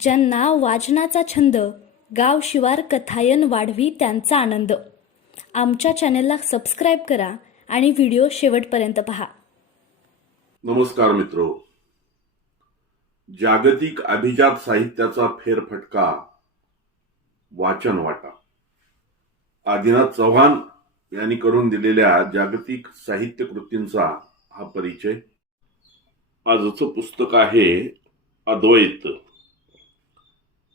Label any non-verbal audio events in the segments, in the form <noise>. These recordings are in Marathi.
ज्यांना वाचनाचा छंद गाव शिवार कथायन वाढवी त्यांचा आनंद. आमच्या चॅनेलला सबस्क्राईब करा आणि व्हिडिओ शेवटपर्यंत पहा. नमस्कार मित्रो. जागतिक अभिजात साहित्याचा फेरफटका. वाचन वाटा. आदिनाथ चव्हाण यांनी करून दिलेल्या जागतिक साहित्य कृतींचा हा परिचय. आजचं पुस्तक आहे अद्वैत.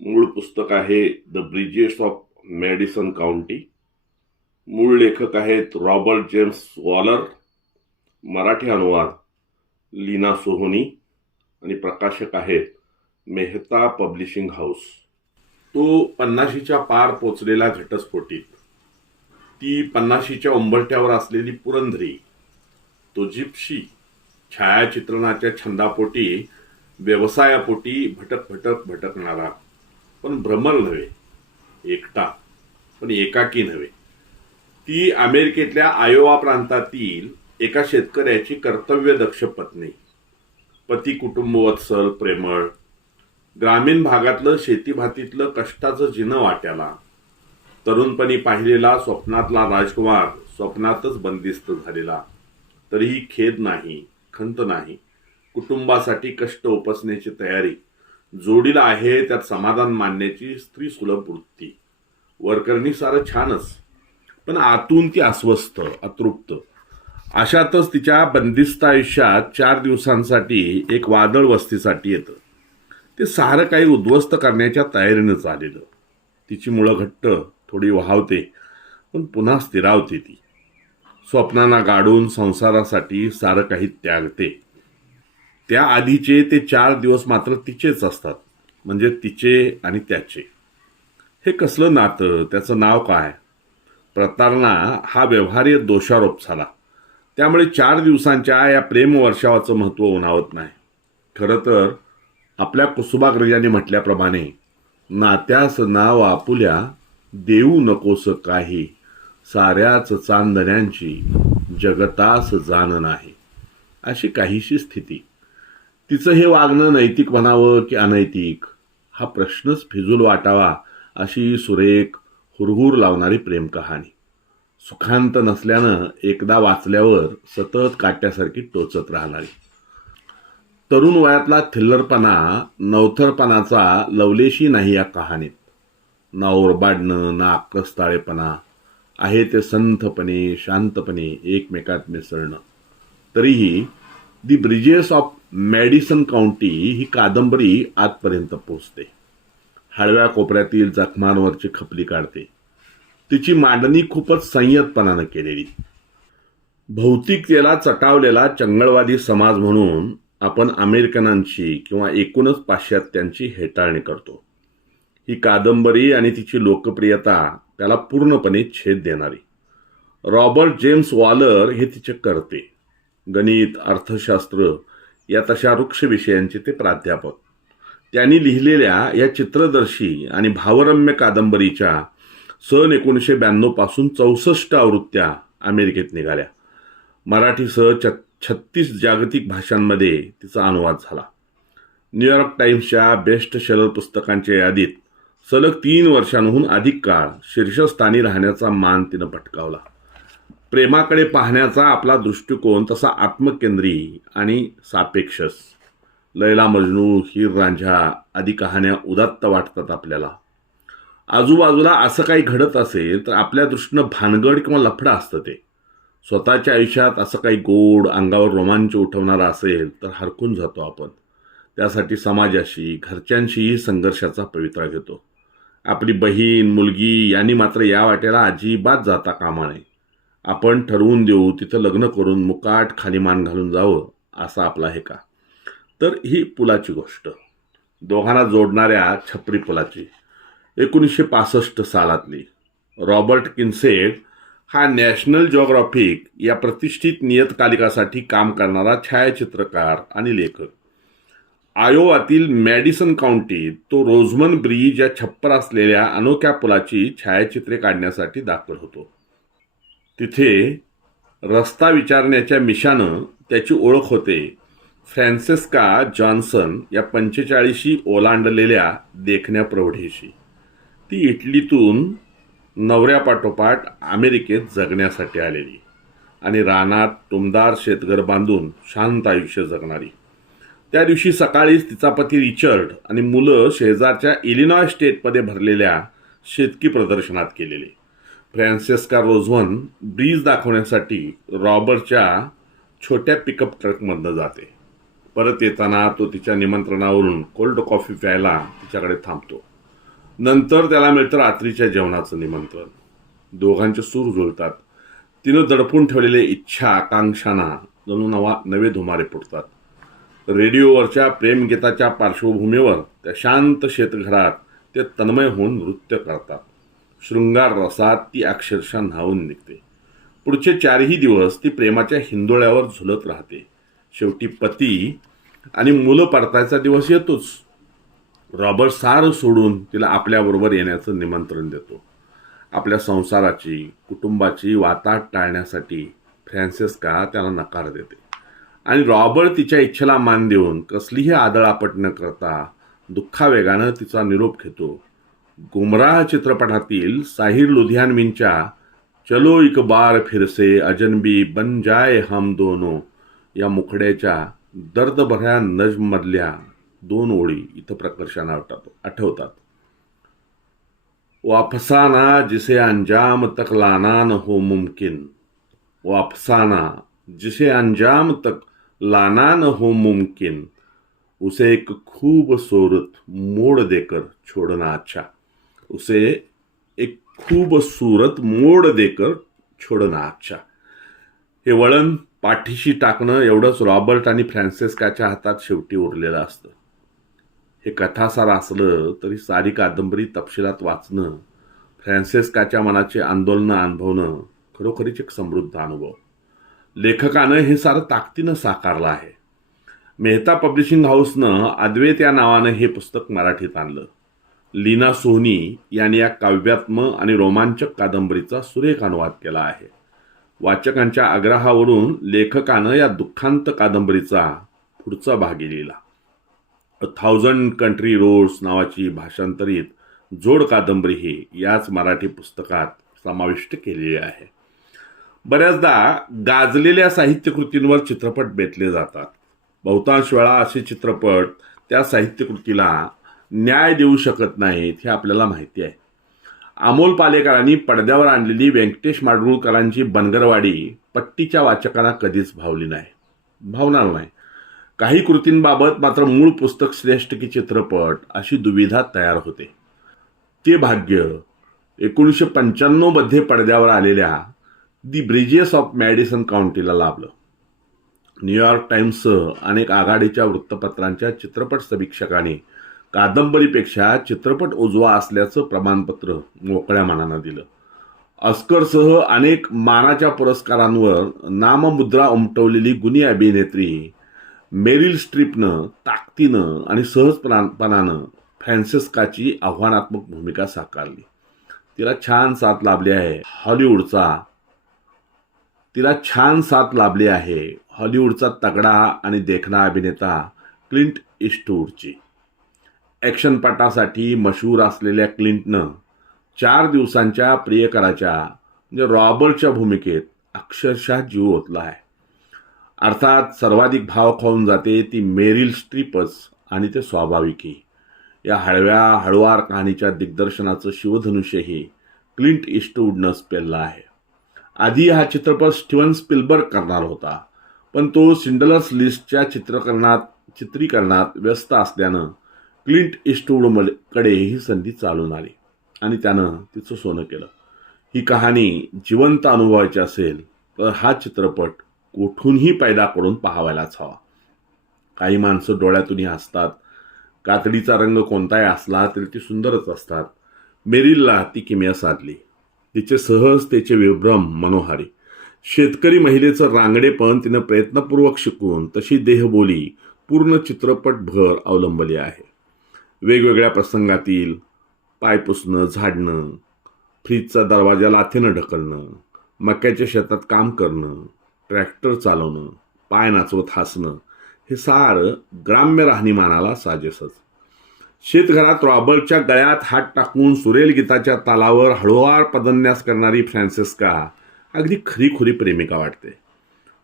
मूळ पुस्तक आहे the bridges of Madison county मूळ लेखक आहेत रॉबर्ट जेम्स वॉलर मराठी अनुवाद लीना सोहोनी आणि प्रकाशक आहेत मेहता पब्लिशिंग हाऊस. तो पन्नाशीच्या पार पोचलेला घटस्फोटीत. ती पन्नाशीच्या उंबरट्यावर असलेली पुरंधरी तो जिप्शी छायाचित्रणाच्या छंदापोटी व्यवसायापोटी भटक भटक भटकणारा. पण भ्रमर नव्हे. एकटा. पण एकाकी नव्हे. ती अमेरिकेतल्या आयोवा प्रांतातील एका शेतकऱ्याची कर्तव्यदक्ष पत्नी. पती कुटुंबवत्सल प्रेमळ. ग्रामीण भागातलं शेतीभातीतलं कष्टाचं जिनं वाट्याला. तरुणपणी पाहिलेला स्वप्नातला राजकुमार स्वप्नातच बंदिस्त झालेला. तरीही खेद नाही खंत नाही. कुटुंबासाठी कष्ट उपसण्याची तयारी. जोडीला आहे त्यात समाधान मानण्याची स्त्री सुलभ वृत्ती. वरकरणी सारं छानच. पण आतून ती अस्वस्थ अतृप्त. अशातच तिच्या बंदिस्त आयुष्यात चार दिवसांसाठी एक वादळ वस्तीसाठी येतं. ते सारं काही उद्ध्वस्त करण्याच्या तयारीनं चाललेलं. तिची मुळं घट्ट थोडी वाहावते पण पुन्हा स्थिरावते ती. स्वप्नांना गाडून संसारासाठी सारं काही त्यागते. त्या आधीचे ते चार दिवस मात्र तिचेच असतात. म्हणजे तिचे आणि त्याचे. हे कसलं नातं? त्याचं नाव काय? प्रतारणा हा व्यवहार्य दोषारोप झाला. त्यामुळे चार दिवसांच्या या प्रेम वर्षावाचं महत्त्व उन्हावत नाही. खरं तर आपल्या कुसुबाग्रजांनी म्हटल्याप्रमाणे नात्यास नाव आपुल्या देऊ नकोस काही. साऱ्याच चांदण्यांची जगतास जाण नाही. अशी काहीशी स्थिती. तिचं हे वागणं नैतिक म्हणावं की अनैतिक? हा प्रश्नच फिजूल वाटावा अशी सुरेख हुरहुर लावणारी प्रेम कहाणी. सुखांत नसल्यानं एकदा वाचल्यावर सतत काट्यासारखी टोचत राहणारी. तरुण वयातला थिल्लरपणा नवथरपणाचा लवलेशी नाही या कहाणीत. ना ओरबाडणं ना आक्रस्ताळेपणा आहे ते संथपणे शांतपणे एकमेकात मिसळणं. तरीही the bridges of Madison county ही कादंबरी आतपर्यंत पोचते. हळव्या कोपऱ्यातील जखमांवरची खपली काढते. तिची मांडणी खूपच संयतपणानं केलेली. भौतिकतेला चटावलेला चंगळवादी समाज म्हणून आपण अमेरिकनांची किंवा एकूणच पाश्चात्यांची हेटाळणी करतो. ही कादंबरी आणि तिची लोकप्रियता त्याला पूर्णपणे छेद देणारी. रॉबर्ट जेम्स वॉलर हे तिचे करते. गणित अर्थशास्त्र या तशा वृक्ष विषयांचे ते प्राध्यापक. त्यांनी लिहिलेल्या या चित्रदर्शी आणि भावरम्य कादंबरीच्या सन एकोणीसशे ब्याण्णवपासून चौसष्ट आवृत्त्या अमेरिकेत निघाल्या. मराठीसह छ छत्तीस जागतिक भाषांमध्ये तिचा अनुवाद झाला. न्यूयॉर्क टाईम्सच्या बेस्ट शेलर पुस्तकांच्या यादीत सलग तीन वर्षांहून अधिक काळ शीर्षस्थानी राहण्याचा मान तिनं पटकावला प्रेमाकडे पाहण्याचा आपला दृष्टिकोन तसा आत्मकेंद्री आणि सापेक्षस. लैला मजनू हिर रांझा आदी कहाण्या उदात्त वाटतात आपल्याला. आजूबाजूला असं काही घडत असेल तर आपल्या दृष्टीनं भानगड किंवा लफडं असतं ते. स्वतःच्या आयुष्यात असं काही गोड अंगावर रोमांच उठवणारा असेल तर हरकून जातो आपण. त्यासाठी समाजाशी घरच्यांशीही संघर्षाचा पवित्रा घेतो. आपली बहीण मुलगी यांनी मात्र या वाटेला अजिबात जाता कामा नये. आपण ठरवून देऊ तिथं लग्न करून मुकाट खाली मान घालून जावं असा आपला हे का? तर ही पुलाची गोष्ट. दोघांना जोडणाऱ्या छपरी पुलाची. एकोणीसशे पासष्ट सालातली. रॉबर्ट किन्सेट हा नॅशनल जिओग्राफिक या प्रतिष्ठित नियतकालिकासाठी काम करणारा छायाचित्रकार आणि लेखक. आयोवातील मॅडिसन काउंटीत तो रोझमन ब्रिज या छप्पर असलेल्या अनोख्या पुलाची छायाचित्रे काढण्यासाठी दाखल होतो. तिथे रस्ता विचारण्याच्या मिशानं त्याची ओळख होते. फ्रान्सिस्का जॉन्सन या पंचेचाळीशी ओलांडलेल्या देखण्या प्रौढीशी. ती इटलीतून नवऱ्यापाठोपाठ अमेरिकेत जगण्यासाठी आलेली आणि रानात टुमदार शेतघर बांधून शांत आयुष्य जगणारी. त्या दिवशी सकाळीच तिचा पती रिचर्ड आणि मुलं शेजारच्या इलिनॉय स्टेटमध्ये भरलेल्या शेतकी प्रदर्शनात केलेले फ्रॅन्सिस्का रोझवन ब्रीज दाखवण्यासाठी रॉबर्टच्या छोट्या पिकअप ट्रकमधनं जाते. परत येताना तो तिच्या निमंत्रणावरून कोल्ड कॉफी प्यायला तिच्याकडे थांबतो. नंतर त्याला मिळतं रात्रीच्या जेवणाचं निमंत्रण. दोघांचे सूर जुळतात तिनं दडपून ठेवलेले इच्छा आकांक्षांना जणू नवा नवे धुमारे फुटतात. रेडिओवरच्या प्रेमगीताच्या पार्श्वभूमीवर त्या शांत शेतघरात ते तन्मय होऊन नृत्य करतात. शृंगार रसात ती अक्षरशः न्हावून निघते. पुढचे चारही दिवस ती प्रेमाच्या हिंदोळ्यावर झुलत राहते. शेवटी पती आणि मुलं परतायचा दिवस येतोच. रॉबर्ट सार सोडून तिला आपल्याबरोबर येण्याचं निमंत्रण देतो. आपल्या संसाराची कुटुंबाची वाताहट टाळण्यासाठी फ्रॅन्सिस्का त्याला नकार देते. आणि रॉबर्ट तिच्या इच्छेला मान देऊन कसलीही आदळापट न करता दुःखावेगानं तिचा निरोप घेतो. गुमराह चित्रपटातील साहिर लुधियानवींच्या चलो एक बार फिरसे अजनबी बन जाय हम दोनो या मुखड्याच्या दर्दभऱ्या नजमधल्या दोन ओळी इथं प्रकर्षानं आठवतात आठवतात. वापसाना जिसे अंजाम तक लाना न हो मुमकिन. वापसाना जिसे अंजाम तक लाना न हो मुमकिन उसे एक खूबसूरत मोड़ देकर छोड़ना अच्छा। उसे एक खूबसूरत मोड देकर छोडणं आजच्या हे वळण पाठीशी टाकणं एवढंच रॉबर्ट आणि फ्रॅन्सिस्काच्या हातात शेवटी उरलेलं असतं. हे कथासार असलं तरी सारी कादंबरी तपशिलात वाचणं फ्रॅन्सिस्काच्या मनाचे आंदोलनं अनुभवणं खरोखरीच एक समृद्ध अनुभव. लेखकानं हे सारं ताकदीनं साकारलं आहे. मेहता पब्लिशिंग हाऊसनं अद्वैत या नावानं हे पुस्तक मराठीत आणलं. लीना सोनी यांनी या काव्यात्म आणि रोमांचक कादंबरीचा सुरेख अनुवाद केला आहे. वाचकांच्या आग्रहावरून लेखकानं या दुःखांत कादंबरीचा पुढचा भाग लिहिला. अ थाउजंड कंट्री रोड्स नावाची भाषांतरित जोड कादंबरी ही याच मराठी पुस्तकात समाविष्ट केलेली आहे. बऱ्याचदा गाजलेल्या साहित्यकृतींवर चित्रपट बेतले जातात. बहुतांश वेळा असे चित्रपट त्या साहित्यकृतीला न्याय देऊ शकत नाहीत हे आपल्याला माहिती आहे. अमोल पालेकरांनी पडद्यावर आणलेली व्यंकटेश माडगुळकरांची बनगरवाडी पट्टीच्या वाचकांना कधीच भावली नाही. भावणार नाही. काही कृतींबाबत मात्र मूळ पुस्तक श्रेष्ठ की चित्रपट अशी दुविधा तयार होते. ते भाग्य एकोणीसशे पंच्याण्णवमध्ये पडद्यावर आलेल्या दी ब्रिजेस ऑफ मॅडिसन काउंटीला लाभलं. न्यूयॉर्क टाईम्ससह अनेक आघाडीच्या वृत्तपत्रांच्या चित्रपट समीक्षकांनी कादंबरीपेक्षा चित्रपट उजवा असल्याचं प्रमाणपत्र मोकळ्या मानानं दिलं. ऑस्करसह अनेक मानाच्या पुरस्कारांवर नाममुद्रा उमटवलेली गुणी अभिनेत्री मेरिल स्ट्रीपनं ताकदीनं आणि सहजपणापणानं फ्रॅन्सिस्काची आव्हानात्मक भूमिका साकारली. तिला छान साथ लाभली आहे हॉलिवूडचा. तिला छान साथ लाभली आहे हॉलिवूडचा तगडा आणि देखणा अभिनेता क्लिंट इस्टवूडची ॲक्शनपटासाठी मशहूर असलेल्या क्लिंटनं चार दिवसांच्या प्रियकराच्या म्हणजे रॉबर्टच्या भूमिकेत अक्षरशः जीव ओतला आहे. अर्थात सर्वाधिक भाव खाऊन जाते ती मेरिल स्ट्रीपच आणि ते स्वाभाविकही या हळव्या हळवार कहाणीच्या दिग्दर्शनाचं शिवधनुष्यही क्लिंट इस्टवूडनंच पेललं आहे. आधी हा चित्रपट स्टीवन स्पिलबर्ग करणार होता पण तो सिंडलर्स लिस्टच्या चित्रकरणात चित्रीकरणात व्यस्त असल्यानं क्लिंट इस्टवूडकडे ही संधी चालून आली. आणि त्यानं तिचं सोनं केलं. ही कहाणी जिवंत अनुभवायची असेल तर हा चित्रपट कुठूनही पैदा करून पाहावायलाच हवा. काही माणसं डोळ्यातूनही हसतात. कातडीचा रंग कोणताही असला तरी ती सुंदरच असतात. मेरिलला ती किमिया साधली. तिचे सहजतेचे विभ्रम मनोहारी. शेतकरी महिलेचं रांगडेपण तिनं प्रयत्नपूर्वक शिकून तशी देहबोली पूर्ण चित्रपटभर अवलंबली आहे. वेगवेगळ्या प्रसंगातील पाय पुसणं झाडणं फ्रीजचा दरवाजा लाथेनं ढकलणं मक्याच्या शेतात काम करणं ट्रॅक्टर चालवणं पाय नाचवत हसणं हे सारं ग्राम्य राहणीमानाला साजेसच. शेतघरात रॉबर्टच्या गळ्यात हात टाकून सुरेल गीताच्या तालावर हळूवार पदन्यास करणारी फ्रान्सिस्का अगदी खरीखुरी प्रेमिका वाटते.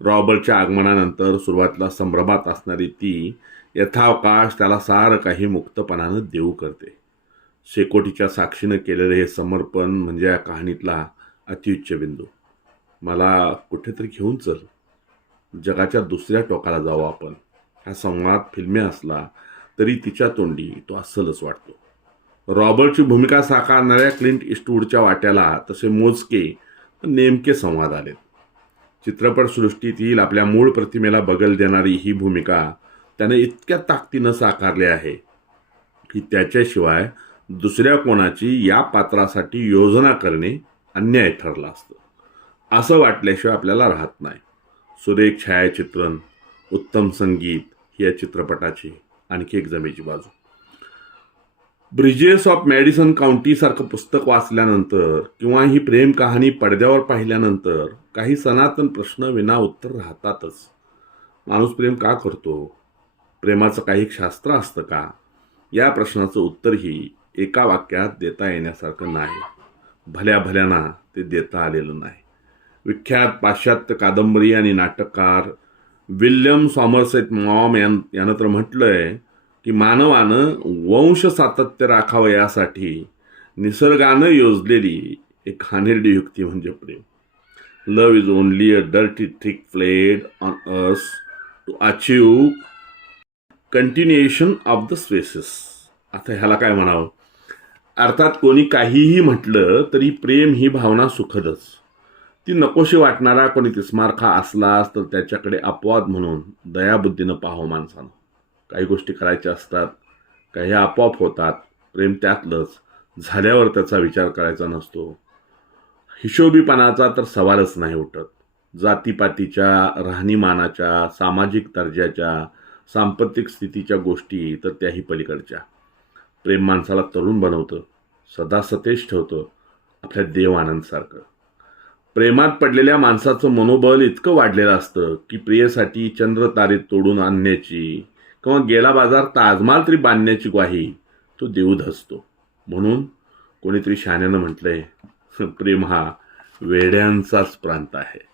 रॉबर्टच्या आगमनानंतर सुरुवातीला संभ्रमात असणारी ती यथावकाश त्याला सारं काही मुक्तपणानं देऊ करते. शेकोटीच्या साक्षीनं केलेलं हे समर्पण म्हणजे या कहाणीतला अतिउच्च बिंदू. मला कुठेतरी घेऊन चल. जगाच्या दुसऱ्या टोकाला जाऊ आपण. हा संवाद फिल्मी असला तरी तिच्या तोंडी तो अस्सलच वाटतो. रॉबर्टची भूमिका साकारणाऱ्या क्लिंट इस्टवूडच्या वाट्याला तसे मोजके नेमके संवाद आलेत. चित्रपटसृष्टीतील आपल्या मूळ प्रतिमेला बगल देणारी ही भूमिका त्याने इतक्या ताकदीनं साकारले आहे की त्याच्याशिवाय दुसऱ्या कोणाची या पात्रासाठी योजना करणे अन्याय ठरलं असतं. असं वाटल्याशिवाय आपल्याला राहत नाही. सुरेख छायाचित्रण उत्तम संगीत ही या चित्रपटाची आणखी एक जमेची बाजू. ब्रिजेस ऑफ मॅडिसन काउंटीसारखं पुस्तक वाचल्यानंतर किंवा ही प्रेम कहाणी पडद्यावर पाहिल्यानंतर काही सनातन प्रश्न विना उत्तर राहतातच. माणूस प्रेम का करतो? प्रेमाचं काही शास्त्र असतं का? या प्रश्नाचं उत्तरही एका वाक्यात देता येण्यासारखं नाही. भल्या भल्याना ते देता आलेलं नाही. विख्यात पाश्चात्य कादंबरी आणि नाटककार विल्यम सॉमरसेट मॉम यां यानं तर म्हटलंय की मानवानं वंश सातत्य राखावं यासाठी निसर्गानं योजलेली एक हानेरडी युक्ती म्हणजे प्रेम. Love is only a dirty trick played on us to achieve continuation of the species आता ह्याला काय म्हणावं? अर्थात कोणी काहीही म्हटलं तरी प्रेम ही भावना सुखदच. ती नकोशी वाटणारा कोणी तिस्मारखा असलास तर त्याच्याकडे अपवाद म्हणून दयाबुद्धीनं पाहावं माणसानं. काही गोष्टी करायच्या असतात काही आपोआप होतात प्रेम त्यातलंच. झाल्यावर त्याचा विचार करायचा नसतो. हिशोबीपणाचा तर सवालच नाही उठत. जातीपातीच्या राहणीमानाच्या सामाजिक दर्जाच्या सांपत्तिक स्थितीच्या गोष्टी तर त्याही पलीकडच्या. प्रेम माणसाला तरुण बनवतं सदा सतेज ठेवतं आपल्या देव आनंदसारखं प्रेमात पडलेल्या माणसाचं मनोबल इतकं वाढलेलं असतं की प्रियेसाठी चंद्र तारे तोडून आणण्याची किंवा गेला बाजार ताजमाल तरी बांधण्याची ग्वाही तो देऊ धसतो म्हणून कोणीतरी शाण्यानं म्हटलंय <laughs> प्रेम हा वेड्यांचाच प्रांत आहे.